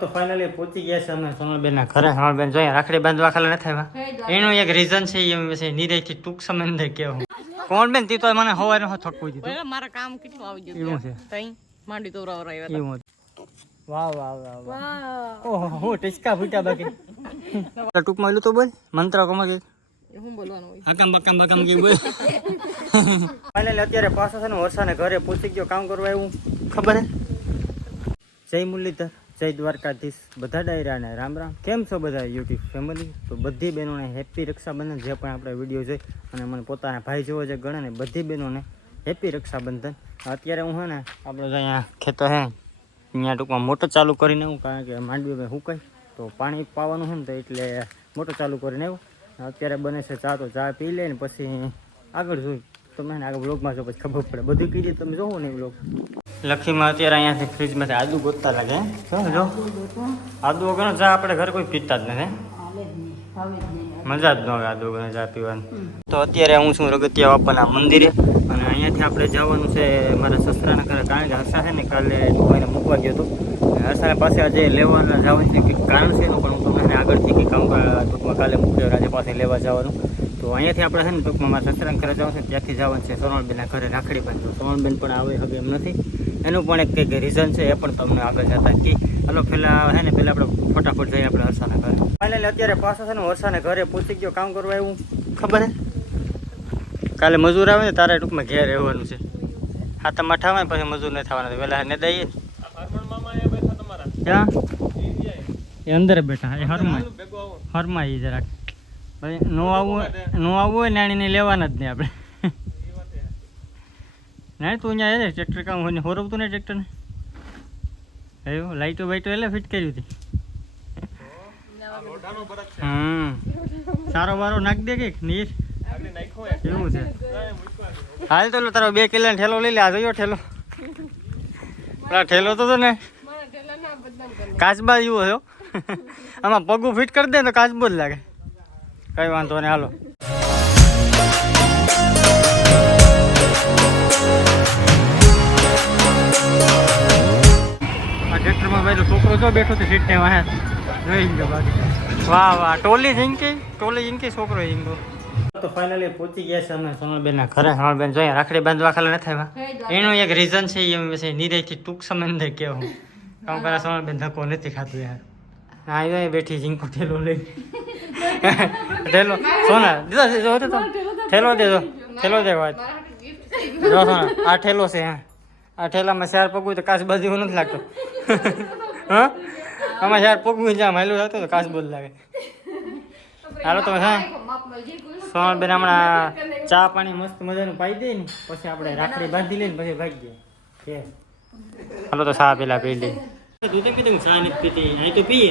તો ફાઇનલી પહોંચી ગયા છે અમે સોનલબેન ના ઘરે. સોનલબેન જોઈએ રાખડી બાંધવા ખાલી નથી આવ્યા. એનું એક રીઝન છે એ વિશે નિરાયથી ટૂંક સમય અંદર કેવું. કોણ બેન તી તો મને હવારે ન થકવું દીધું. મારા કામ કેટલું આવી ગયું એવું છે. તઈ માંડી તોરાવર આવ્યા એવું વાહ વાહ વાહ વાહ. ઓહો હો ટિસ્કા ફૂટ્યા બાકી. ટૂંકમાં એલું તો બોલ મંત્ર કમા કે હું બોલવાનું હોય હકમ બકમ બકમ કે બોલ. ફાઇનલી અત્યારે પાછો છે ને વર્ષાને ઘરે પહોંચી ગયો. કામ કરવા એવું ખબર હે. જય મુરલીધર, જય દ્વારકાધીશ, બધા ડાયરાને રામ રામ. કેમ છો બધા યુટ્યુબ ફેમિલી? તો બધી બહેનોને હેપી રક્ષાબંધન. જે પણ આપણે વિડીયો જોઈ અને મને પોતાના ભાઈ જેવો જે ગણે ને બધી બહેનોને હેપી રક્ષાબંધન. અત્યારે હું છે ને આપણે અહીંયા ખેતર હે અહીંયા ટૂંકમાં મોટર ચાલુ કરીને હું, કારણ કે માંડવી ભાઈ હુકાય તો પાણી પાવાનું છે ને, તો એટલે મોટર ચાલુ કરીને આવ્યું. અત્યારે બને છે ચા, તો ચા પી લે ને પછી આગળ જોઈ તમે આગળ બ્લોગમાં જો પછી ખબર પડે. બધું કીધી તમે જોવો ને બ્લોગ. લખીમાં અત્યારે અહીંયાથી ફ્રીજમાંથી આદુ ગોતતા લાગે. શું જો આદુ વગર ચા આપણે ઘરે કોઈ પીતા જ નથી. મજા જ ન આવે આદુ વગર ચા પીવાની. તો અત્યારે હું છું રગતિયા બાપાના મંદિરે અને અહીંયાથી આપણે જવાનું છે મારા સસરાના ઘરે, કારણ કે હર્ષા છે ને કાલે એને મૂકવા ગયો હતો. હર્ષાને પાસે આજે લેવાના જવાનું છે કંઈક કારણ છે એનું, પણ હું તમને આગળથી કંઈક કામ ટૂંકમાં કાલે મૂક્યો આજે પાસે લેવા જવાનું. તો અહીંયાથી આપણે છે ને ટૂંકમાં મારા સસરાના ઘરે જવાનું છે, ત્યાંથી જવાનું છે સોનલબેનના ઘરે રાખડી બાંધો. સોનલબેન પણ આવે હવે એમ નથી, એનું પણ એક કંઈક રીઝન છે, એ પણ તમને આગળ જતા કે હલો પહેલાં છે ને પહેલાં આપણે ફટાફટ જઈએ આપણે હર્ષાના ઘરે. ફાઇનલી અત્યારે પાછો છે ને હર્ષાના ઘરે પહોંચી ગયો. કામ કરવા એવું ખબર હે કાલે મજૂર આવે ને તારે ટૂંકમાં ઘેર રહેવાનું છે. હા તો મઠ આવે ને પછી મજૂર નહીં થવાના વહેલા ને દઈએ. ક્યાં એ અંદર બેઠા એ હરમાં એ જરાક ભાઈ નો આવવું હોય નાણીને લેવાના જ નહીં આપણે. ના તું અહીંયા એ ટ્રેક્ટર કામ હોય ને હોરવતું ને ટ્રેક્ટરને એવું લાઈટો બાઈટો એટલે ફિટ કર્યું હતી. સારો બારો નાખી દે કંઈક નીર એવું છે. હાલ તો તારો 2 કિલોનો ઠેલો લઈ લે. આ જોયો ઠેલો પેલા ઠેલો તો ને કાચબા જેવો થયો. આમાં પગું ફિટ કરી દે તો કાચબો જ લાગે. કઈ વાંધો નહીં હાલો. આ ટ્રેક્ટરમાં ભાઈ છોકરો જો બેઠો તો સીટ ને વાહ જોઈ ગયો બાકી. વાહ વાહ ટોલી ઝીંકી છોકરો ઝીંકો. તો ફાઇનલી પહોંચી ગયા છે અમે સોનલબેનના ઘરે. સોનલબેન જોઈએ રાખડી બાંધવા ખાલી નથી આવ્યા. એનું એક રીઝન છે એ વિશે નિરાયથી ટૂંક સમય અંદર કેવું. કામ કરે સોનલબેન ધક્કો નથી ખાતું યાર. હા બેઠી ઝીંકો ઠેલો લઈ ઠેલો સોના દીધો તો ઠેલો દેજો ઠેલો દે વાત જો સોના આ ઠેલો છે. હા આ ઠેલામાં 4 પગું તો કાચ બાજુ નથી લાગતો. હા આમાં 4 પગું જામ હાલું થતું તો કાચ બોલ લાગે. હાલો તમે હા સોનલબેન હમણાં ચા પાણી મસ્ત મજાનું પાઈ દે ને પછી આપણે રાખડી બાંધી લઈને પછી ભાગી ગયા. હાલો તો ચા પેલા પી લે. દૂધ પીધું ચા નથી પીતી અહીં તો પીએ.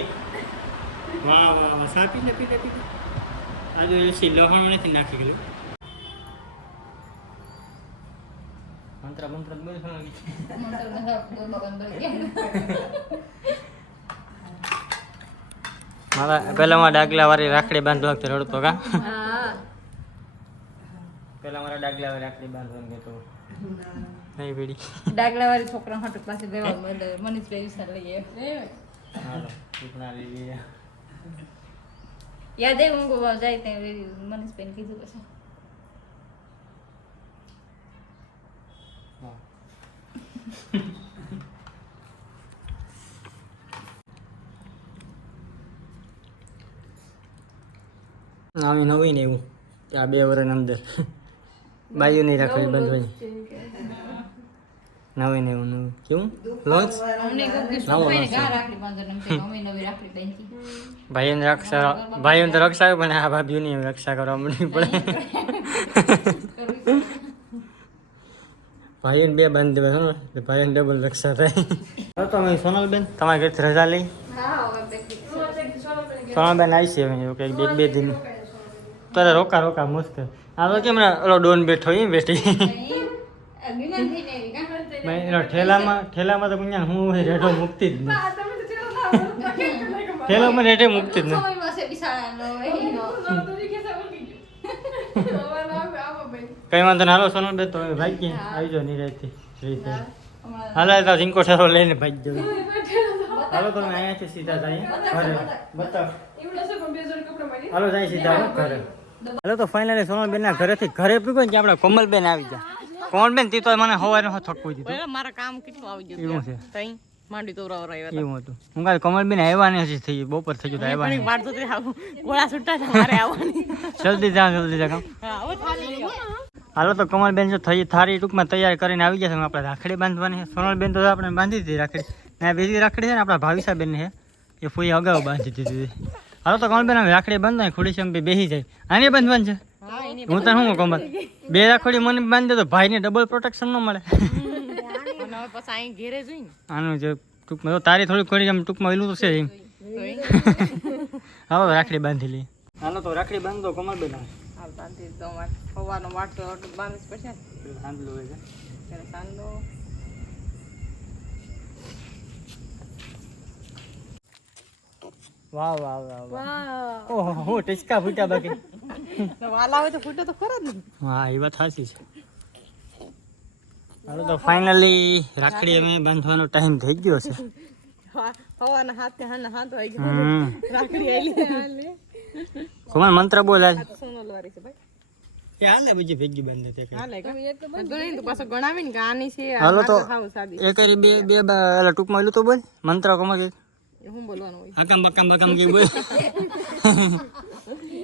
વાહ વાહ વાહ ચા પી લે. આજે એસી લહણ નથી નાખી ગયેલું. મંત્ર બોલ મારા પેલા માં ડાગલા વાળી રાખડી બાંધવા વખતે રડતો કા. પેલા મારા ડાગલા વાળી રાખડી બાંધવાનું કહેતો નહીં બેડી. ડાગલા વાળી છોકરા હાટુ પાસે બેવા મનીષભાઈ વિચાર લઈએ. હાલો ટુકડા લઈ લઈએ. યાદ એ ઊંઘ જાય તે મનીષભાઈ કીધું પછી આવી નવી ને એવું આ 2 વર્ષની અંદર બાયું નહીં રાખવી બંધવાની નવી ને એવું નવું કેવું લોન્ચ ભાઈઓને તો રક્ષા પણ આ ભાભીઓની રક્ષા કરવા મળવી પડે. ભાઈઓને 2 બાંધી દેવા ભાઈઓને ડબલ રક્ષા થાય. તો અમે સોનલબેન તમારા ઘરથી રજા લઈ સોનલબેન આવી છે એવું કંઈક 2 દિન તારે રોકા મુશ્કેલ. આ તો કેમ ઓલો ડોન બેઠો એમ બેઠી ઠેલામાં તો પૂછ્યા હું રેઢો મૂકતી જ નહીં. ઠેલામાં રેઢે મૂકતી જ નહીં. કઈ વાંધો ના. હાલો સોનલબેન તો ભાગી આવી જાઓ નિરાયથી. હાલ ઝીંકો ઠેલો લઈને ભાગી જાવ. હાલો તો અમે અહીંયાથી સીધા જઈએ ઘરે. બતાવ. હાલો જાય સીધા ઘરે. હાલો તો ફાઇનલી સોનલબેન ના ઘરેથી ઘરે પૂગ્યો ને કે આપણા કોમલબેન આવી ગયા. કોમલબેન તી તો મને હવારે થકવું દીધું. મારા કામ કેટલું આવી ગયું એવું છે. તઈ માંડી તો આવ્યા એવું હતું. હું કાલે કોમલબેન આવ્યા ને હજી થઈ ગયું બપોર થઈ ગયું તો આવ્યા નહીં. વાટ જોતી આવું ગોળા છૂટા છે મારે આવવાની જલ્દી જા કામ. હા હવે થારી હાલો તો કમલબેન જો થઈ થારી ટૂંકમાં તૈયાર કરીને આવી ગયા છે. આપણે રાખડી બાંધવાની છે. સોનલબેન તો આપણે બાંધી દીધી રાખડી. ને બીજી રાખડી છે ને આપણા ભાવિસાબેન છે એ ફૂઈ અગાઉ બાંધી દીધી. હાલો તો કમલબેન હવે રાખડી બાંધો ખોડી છે બેસી જાય. આને બાંધવાનું છે. હું તને શું કમલ બે રાખડી મને બાંધી દે તો ભાઈને ડબલ પ્રોટેક્શન ન મળે. પછી અહીં ઘેરે જોઈને આનું જે ટૂંકમાં તો તારી થોડી ખોડી આમ ટૂંકમાં એલું તો છે એમ. હાલો રાખડી બાંધી લઈએ. હાલો તો રાખડી બાંધો કમલબેન. હાલ બાંધી દો સવારનો વાટ તો બાંધવી પડશે સાંભળો હોય છે. ત્યારે સાંજનો વાહ વાહ વાહ વાહ. ઓહો હો ટિચકા ફૂટ્યા બાકી. વાલા હોય તો ફૂટે તો ખરો જ ને હા એ વાત સાચી છે. હાલો તો ફાઇનલી રાખડી અમે બાંધવાનો ટાઈમ થઈ ગયો છે. હવાના હાથે હાથ આવી ગયો રાખડી આલી કોમલ મંત્ર બોલ આજ. સોનલ વાળી છે ભાઈ કે હાલે બીજી ભેગી બાંધે તે કઈ. હાલે ગણી તો પાછો ગણાવીને કે આની છે હાલો તો ખાવ સાદી એ કરી બે બે એટલે ટૂંકમાં એલું તો બોલ મંત્ર કોમલ કે હું બોલવાનું હોય હકમ બકમ કે બોલ.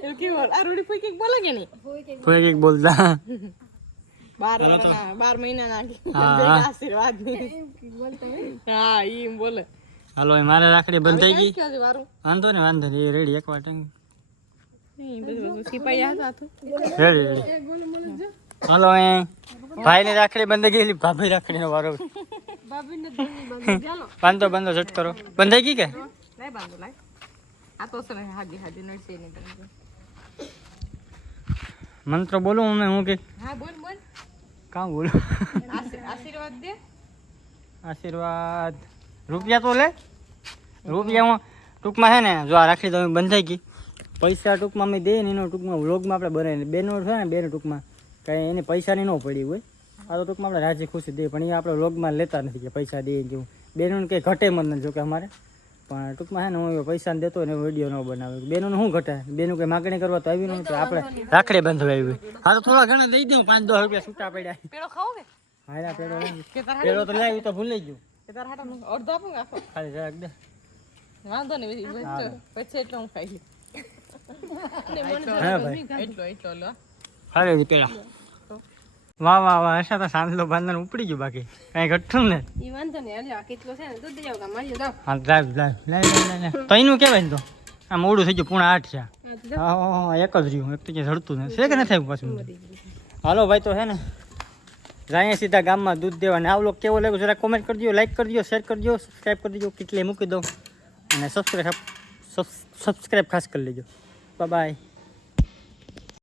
એવું કેવું આ રૂડી ફૂઈ કઈક બોલે કે નહીં કોઈ કઈક બોલતા. 12 મહિના હા. ના આશીર્વાદ હા ઈ બોલે હાલો એ મારે રાખડી બંધાઈ ગઈ. ક્યાં છે વારું વાંધો ને વાંધો નહીં રેડી એક વાર સિપાઈ હતા તું રેડી રેડી. હાલો એ ભાઈ ની રાખડી બંધાઈ ગયેલી ભાભી રાખડી નો વારો. બાંધો બાંધો ઝટ કરો. બંધાઈ ગઈ કે લાય બાંધો લાય આ તો છે ને હાજી હાજી નડશે નહીં તને મંત્ર બોલું અમે હું કે હા બોલ બોલ કાં બોલું. આશીર્વાદ દે આશીર્વાદ રૂપિયા તો લે. રૂપિયામાં ટૂંકમાં છે ને જો આ રાખડી તમે બંધાઈ ગઈ પૈસા ટૂંકમાં અમે દઈએ ને એનો ટૂંકમાં વ્લોગમાં આપણે બનાવીને બેનો છે ને બેનો ટૂંકમાં કાંઈ એને પૈસાની ન પડી હોય. આ તો ટૂંકમાં આપણે રાજી ખુશી દઈએ પણ એ આપણે વ્લોગમાં લેતા નથી કે પૈસા દઈએ જેવું. બેનોને કંઈ ઘટે મત નથી જો કે અમારે પણ ટૂંકમાં છે ને હું પૈસાને દેતો ને વિડીયો ન બનાવે. બેનોને શું ઘટે બેનું કંઈ માગણી કરવા તો આવી નહીં તો આપણે રાખડી બાંધવા આવી હોય. હા તો થોડા ઘણા દઈ દઉં 5-10 રૂપિયા છૂટા પડ્યા. પેલો ખાવ કે હા પેલો કે તારા પેલો તો લાવી તો ભૂલાઈ ગયું. કે તારા હાટાનું અડધો આપું કે આખો ખાલી જરાક દે. વાંધો નહીં પછી એટલો હું ખાઈ હા ભાઈ એટલો લો ખાલી પેલા. વાહ વાહ વાહ હશે તો સાંજલો બાંધન ઉપડી ગયું બાકી કઈ ઘટતું ને. ઈ વાંધો નહીં અલ્યા કેટલો છે ને દૂધ જાવ કા મારી જાવ હા લાવ તો એનું કહેવાય ને તો આ મોડું થઈ ગયું 7:30 છે. હા એક જ રહ્યું એક તો ક્યાં ઝડતું ને છે કે નથી આવ્યું પાછું. હાલો ભાઈ તો છે ને જાય સીધા ગામમાં દૂધ દેવા. ને આ વ્લોગ કેવો લાગ્યો જરા કોમેન્ટ કરજો, લાઈક કરજો, શેર કરજો, સબસ્ક્રાઈબ કરી દેજો, કેટલે મૂકી દો અને સબસ્ક્રાઈબ ખાસ કરી લેજો. Bye bye.